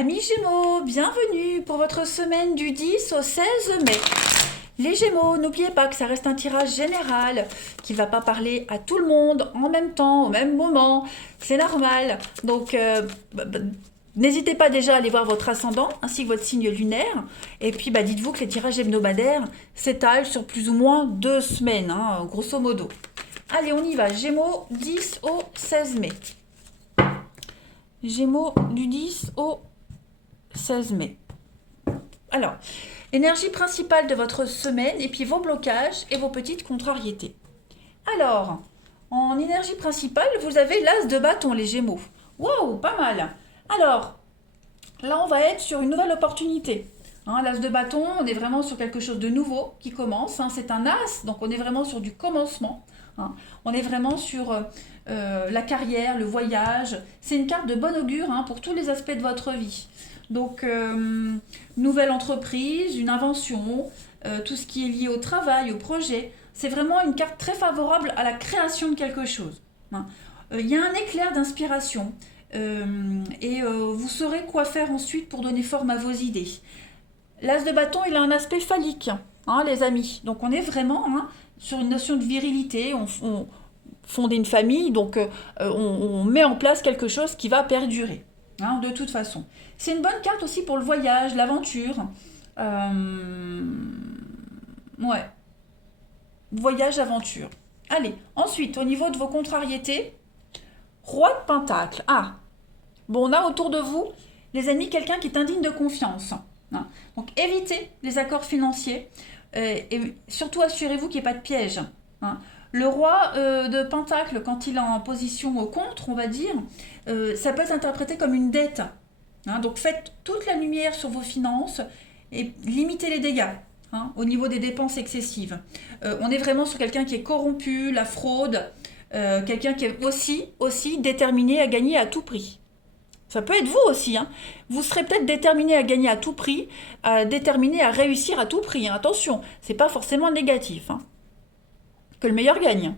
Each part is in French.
Amis Gémeaux, bienvenue pour votre semaine du 10 au 16 mai. Les Gémeaux, n'oubliez pas que ça reste un tirage général qui ne va pas parler à tout le monde en même temps, au même moment. C'est normal. Donc, n'hésitez pas déjà à aller voir votre ascendant ainsi que votre signe lunaire. Et puis, dites-vous que les tirages hebdomadaires s'étalent sur plus ou moins 2 semaines, grosso modo. Allez, on y va. Gémeaux, 10 au 16 mai. Gémeaux du 10 au 16 mai. Alors, l'énergie principale de votre semaine et puis vos blocages et vos petites contrariétés. Alors, en énergie principale, vous avez l'as de bâton, les Gémeaux. Waouh, pas mal. Alors, là, on va être sur une nouvelle opportunité. L'as de bâton, on est vraiment sur quelque chose de nouveau qui commence. C'est un as, donc on est vraiment sur du commencement. On est vraiment sur la carrière, le voyage. C'est une carte de bon augure pour tous les aspects de votre vie. Donc, nouvelle entreprise, une invention, tout ce qui est lié au travail, au projet. C'est vraiment une carte très favorable à la création de quelque chose. Il y a un éclair d'inspiration et vous saurez quoi faire ensuite pour donner forme à vos idées. L'as de bâton, il a un aspect phallique, les amis. Donc, on est vraiment sur une notion de virilité. On fonde une famille, donc on met en place quelque chose qui va perdurer. De toute façon. C'est une bonne carte aussi pour le voyage, l'aventure. Ouais. Voyage, aventure. Allez, ensuite, au niveau de vos contrariétés, roi de pentacle. Ah, bon, on a autour de vous, les amis, quelqu'un qui est indigne de confiance. Donc, évitez les accords financiers et surtout assurez-vous qu'il n'y ait pas de piège. Le roi de pentacle, quand il est en position contre, on va dire, ça peut être interprété comme une dette. Donc faites toute la lumière sur vos finances et limitez les dégâts au niveau des dépenses excessives. On est vraiment sur quelqu'un qui est corrompu, la fraude, quelqu'un qui est aussi déterminé à gagner à tout prix. Ça peut être vous aussi. Vous serez peut-être déterminé à gagner à tout prix, déterminé à réussir à tout prix. Attention, c'est pas forcément négatif. Que le meilleur gagne.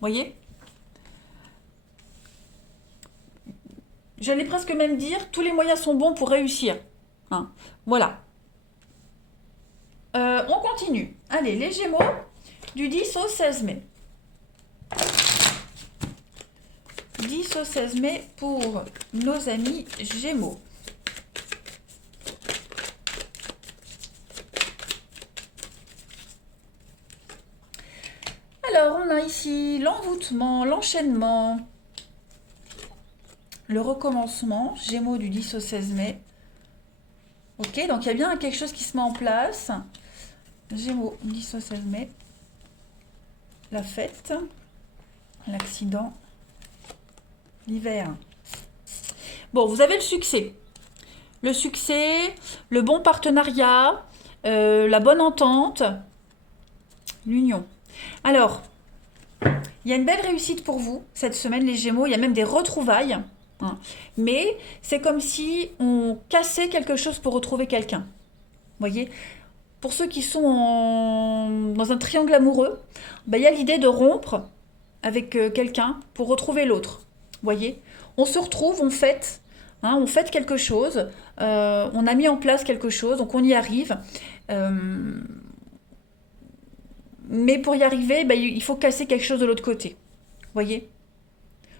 Voyez ? J'allais presque même dire, tous les moyens sont bons pour réussir. Voilà. On continue. Allez, les Gémeaux, du 10 au 16 mai. 10 au 16 mai pour nos amis Gémeaux. Alors, on a ici l'envoûtement, l'enchaînement, le recommencement, Gémeaux du 10 au 16 mai. Ok, donc il y a bien quelque chose qui se met en place. Gémeaux, 10 au 16 mai. La fête, l'accident, l'hiver. Bon, vous avez le succès. Le succès, le bon partenariat, la bonne entente, l'union. Alors, il y a une belle réussite pour vous cette semaine, les Gémeaux. Il y a même des retrouvailles. Mais c'est comme si on cassait quelque chose pour retrouver quelqu'un. Voyez ? Pour ceux qui sont dans un triangle amoureux, il y a l'idée de rompre avec quelqu'un pour retrouver l'autre. Voyez ? On se retrouve, on fête quelque chose, on a mis en place quelque chose, donc on y arrive. Mais pour y arriver, il faut casser quelque chose de l'autre côté. Voyez ?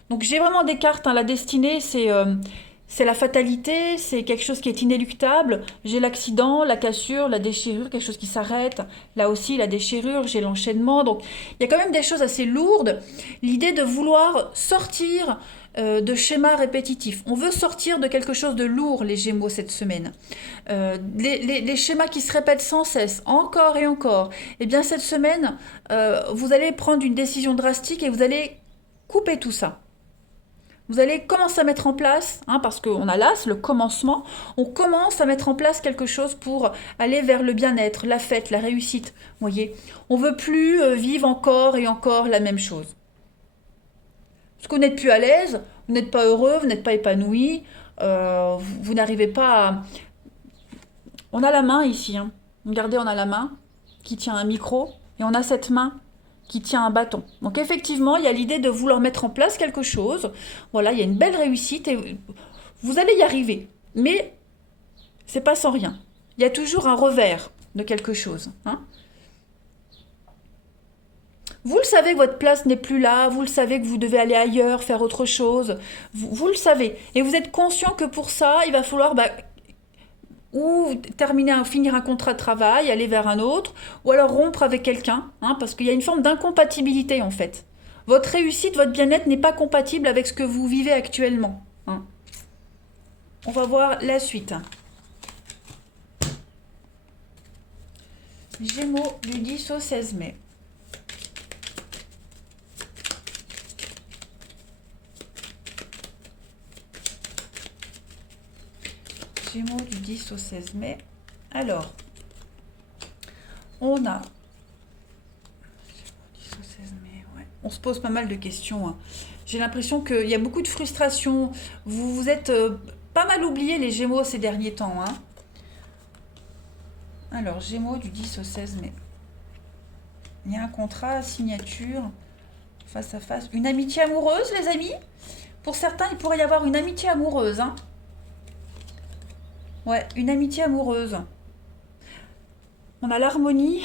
Donc j'ai vraiment des cartes. La destinée, c'est la fatalité, c'est quelque chose qui est inéluctable. J'ai l'accident, la cassure, la déchirure, quelque chose qui s'arrête. Là aussi, la déchirure, j'ai l'enchaînement. Donc il y a quand même des choses assez lourdes. L'idée de vouloir sortir de schémas répétitifs. On veut sortir de quelque chose de lourd, les Gémeaux, cette semaine. Les schémas qui se répètent sans cesse, encore et encore. Eh bien, cette semaine, vous allez prendre une décision drastique et vous allez couper tout ça. Vous allez commencer à mettre en place, parce qu'on a l'as, le commencement, on commence à mettre en place quelque chose pour aller vers le bien-être, la fête, la réussite. Voyez, on ne veut plus vivre encore et encore la même chose. Parce que vous n'êtes plus à l'aise, vous n'êtes pas heureux, vous n'êtes pas épanoui, vous n'arrivez pas à... On a la main ici, regardez, on a la main qui tient un micro et on a cette main qui tient un bâton. Donc effectivement, il y a l'idée de vouloir mettre en place quelque chose. Voilà, il y a une belle réussite et vous allez y arriver. Mais C'est pas sans rien. Il y a toujours un revers de quelque chose. Hein. Vous le savez que votre place n'est plus là, vous le savez que vous devez aller ailleurs, faire autre chose, vous le savez. Et vous êtes conscient que pour ça, il va falloir ou finir un contrat de travail, aller vers un autre, ou alors rompre avec quelqu'un, hein, parce qu'il y a une forme d'incompatibilité en fait. Votre réussite, votre bien-être n'est pas compatible avec ce que vous vivez actuellement. Hein. On va voir la suite. Gémeaux du 10 au 16 mai. Gémeaux du 10 au 16 mai. Alors, on a... Gémeaux 10 au 16 mai, ouais. On se pose pas mal de questions. Hein. J'ai l'impression qu'il y a beaucoup de frustration. Vous vous êtes pas mal oubliés les Gémeaux ces derniers temps. Hein. Alors, Gémeaux du 10 au 16 mai. Il y a un contrat, signature, face à face. Une amitié amoureuse, les amis. Pour certains, il pourrait y avoir une amitié amoureuse. Hein. Ouais, une amitié amoureuse. On a l'harmonie,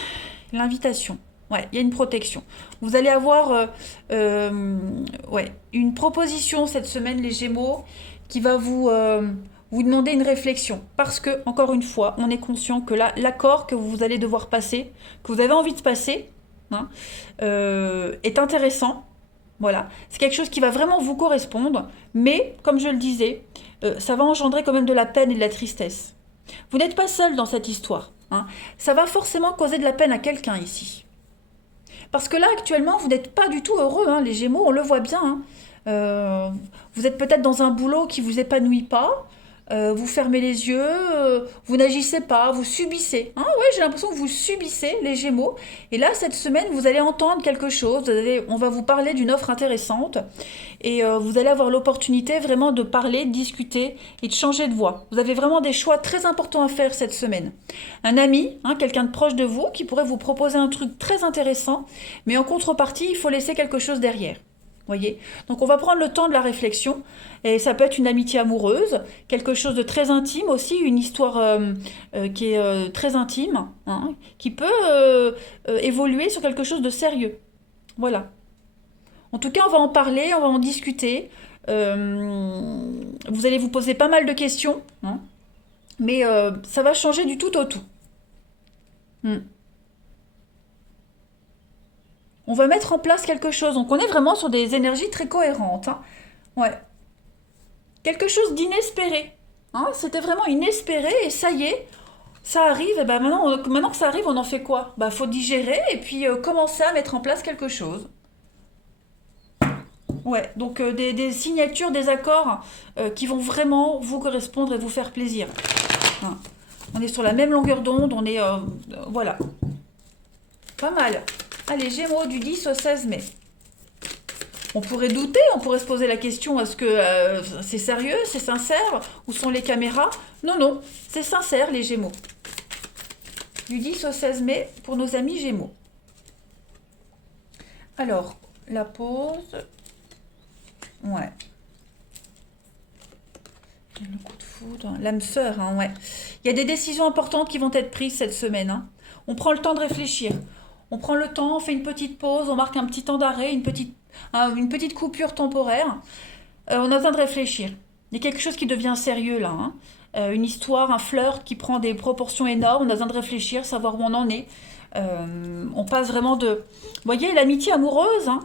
l'invitation. Ouais, il y a une protection. Vous allez avoir ouais, une proposition cette semaine, les Gémeaux, qui va vous demander une réflexion. Parce que, encore une fois, on est conscient que là, l'accord que vous allez devoir passer, que vous avez envie de passer, hein, est intéressant. Voilà, c'est quelque chose qui va vraiment vous correspondre, mais comme je le disais, ça va engendrer quand même de la peine et de la tristesse. Vous n'êtes pas seul dans cette histoire. Hein. Ça va forcément causer de la peine à quelqu'un ici. Parce que là, actuellement, vous n'êtes pas du tout heureux, hein, les Gémeaux, on le voit bien. Hein. Vous êtes peut-être dans un boulot qui vous épanouit pas. Vous fermez les yeux, vous n'agissez pas, vous subissez. Hein, ouais, j'ai l'impression que vous subissez les Gémeaux. Et là, cette semaine, vous allez entendre quelque chose. On va vous parler d'une offre intéressante. Et vous allez avoir l'opportunité vraiment de parler, de discuter et de changer de voie. Vous avez vraiment des choix très importants à faire cette semaine. Un ami, hein, quelqu'un de proche de vous, qui pourrait vous proposer un truc très intéressant. Mais en contrepartie, il faut laisser quelque chose derrière. Voyez. Donc on va prendre le temps de la réflexion et ça peut être une amitié amoureuse, quelque chose de très intime aussi, une histoire qui est très intime, hein, qui peut évoluer sur quelque chose de sérieux. Voilà. En tout cas, on va en parler, on va en discuter. Vous allez vous poser pas mal de questions, hein, mais ça va changer du tout au tout. Hmm. On va mettre en place quelque chose. Donc on est vraiment sur des énergies très cohérentes. Hein. Ouais. Quelque chose d'inespéré. Hein. C'était vraiment inespéré et ça y est, ça arrive. Et ben maintenant que ça arrive, on en fait quoi? Bah faut digérer et puis commencer à mettre en place quelque chose. Ouais, donc des signatures, des accords qui vont vraiment vous correspondre et vous faire plaisir. Hein. On est sur la même longueur d'onde, on est... voilà. Pas mal. Allez, Gémeaux du 10 au 16 mai. On pourrait douter, on pourrait se poser la question, est-ce que c'est sérieux, c'est sincère? Où sont les caméras? Non, non, c'est sincère les Gémeaux. Du 10 au 16 mai pour nos amis Gémeaux. Alors, la pause. Ouais. Le coup de foudre. L'âme sœur, hein, ouais. Il y a des décisions importantes qui vont être prises cette semaine. Hein. On prend le temps de réfléchir. On prend le temps, on fait une petite pause, on marque un petit temps d'arrêt, une petite coupure temporaire. On a besoin de réfléchir. Il y a quelque chose qui devient sérieux là. Hein. Une histoire, un flirt qui prend des proportions énormes. On a besoin de réfléchir, savoir où on en est. On passe vraiment de... Vous voyez, l'amitié amoureuse. Hein.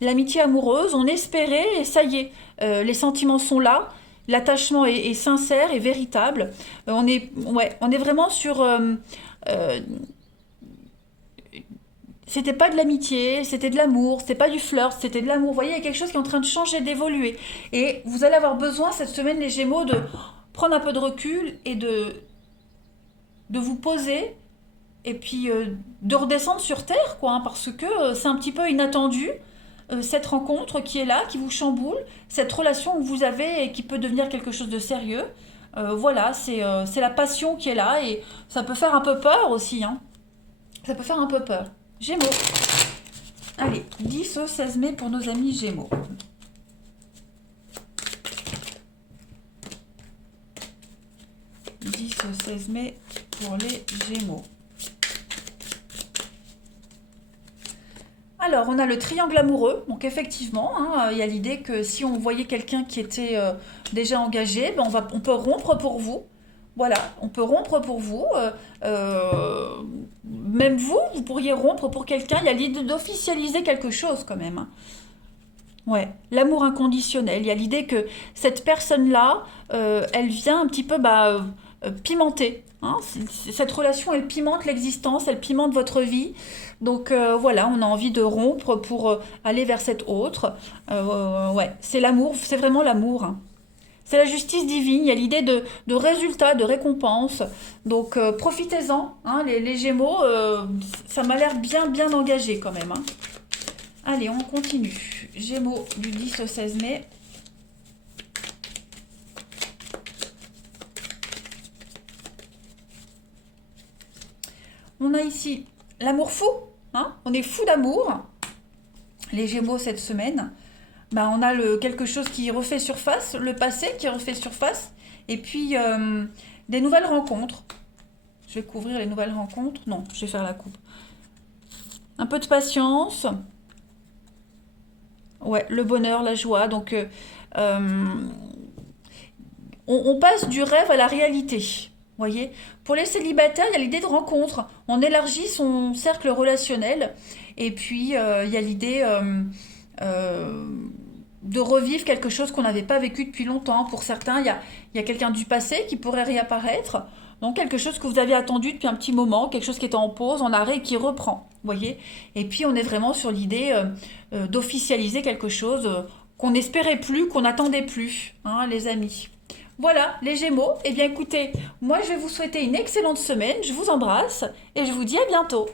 L'amitié amoureuse, on espérait et ça y est. Les sentiments sont là. L'attachement est sincère et véritable. On est vraiment sur... c'était pas de l'amitié, c'était de l'amour, c'était pas du flirt, c'était de l'amour. Vous voyez, il y a quelque chose qui est en train de changer, d'évoluer. Et vous allez avoir besoin cette semaine, les Gémeaux, de prendre un peu de recul et de vous poser et puis de redescendre sur Terre, quoi, hein, parce que c'est un petit peu inattendu, cette rencontre qui est là, qui vous chamboule, cette relation que vous avez et qui peut devenir quelque chose de sérieux. Voilà, c'est la passion qui est là et ça peut faire un peu peur aussi. Hein. Ça peut faire un peu peur. Gémeaux. Allez, 10 au 16 mai pour nos amis Gémeaux. 10-16 mai pour les Gémeaux. Alors, on a le triangle amoureux. Donc, effectivement, hein, il y a l'idée que si on voyait quelqu'un qui était déjà engagé, ben on peut rompre pour vous. Voilà, on peut rompre pour vous. Même vous, vous pourriez rompre pour quelqu'un. Il y a l'idée d'officialiser quelque chose quand même, hein. Ouais, l'amour inconditionnel. Il y a l'idée que cette personne-là, elle vient un petit peu pimenter, hein. Cette relation, elle pimente l'existence, elle pimente votre vie. Donc voilà, on a envie de rompre pour aller vers cette autre. Ouais, c'est l'amour, c'est vraiment l'amour, hein. C'est la justice divine, il y a l'idée de résultat, de récompense. Donc profitez-en, hein, les Gémeaux, ça m'a l'air bien bien engagé quand même, hein. Allez, on continue. Gémeaux du 10 au 16 mai. On a ici l'amour fou, hein, on est fou d'amour. Les Gémeaux cette semaine. On a quelque chose qui refait surface, le passé qui refait surface, et puis des nouvelles rencontres. Je vais couvrir les nouvelles rencontres. Non, je vais faire la coupe. Un peu de patience. Ouais, le bonheur, la joie. Donc, on passe du rêve à la réalité. Vous voyez? Pour les célibataires, il y a l'idée de rencontre. On élargit son cercle relationnel. Et puis, il y a l'idée euh, de revivre quelque chose qu'on n'avait pas vécu depuis longtemps. Pour certains, il y a quelqu'un du passé qui pourrait réapparaître. Donc, quelque chose que vous avez attendu depuis un petit moment, quelque chose qui est en pause, en arrêt et qui reprend. Vous voyez? Et puis, on est vraiment sur l'idée d'officialiser quelque chose qu'on n'espérait plus, qu'on n'attendait plus, hein, les amis. Voilà, les Gémeaux. Eh bien, écoutez, moi, je vais vous souhaiter une excellente semaine. Je vous embrasse et je vous dis à bientôt.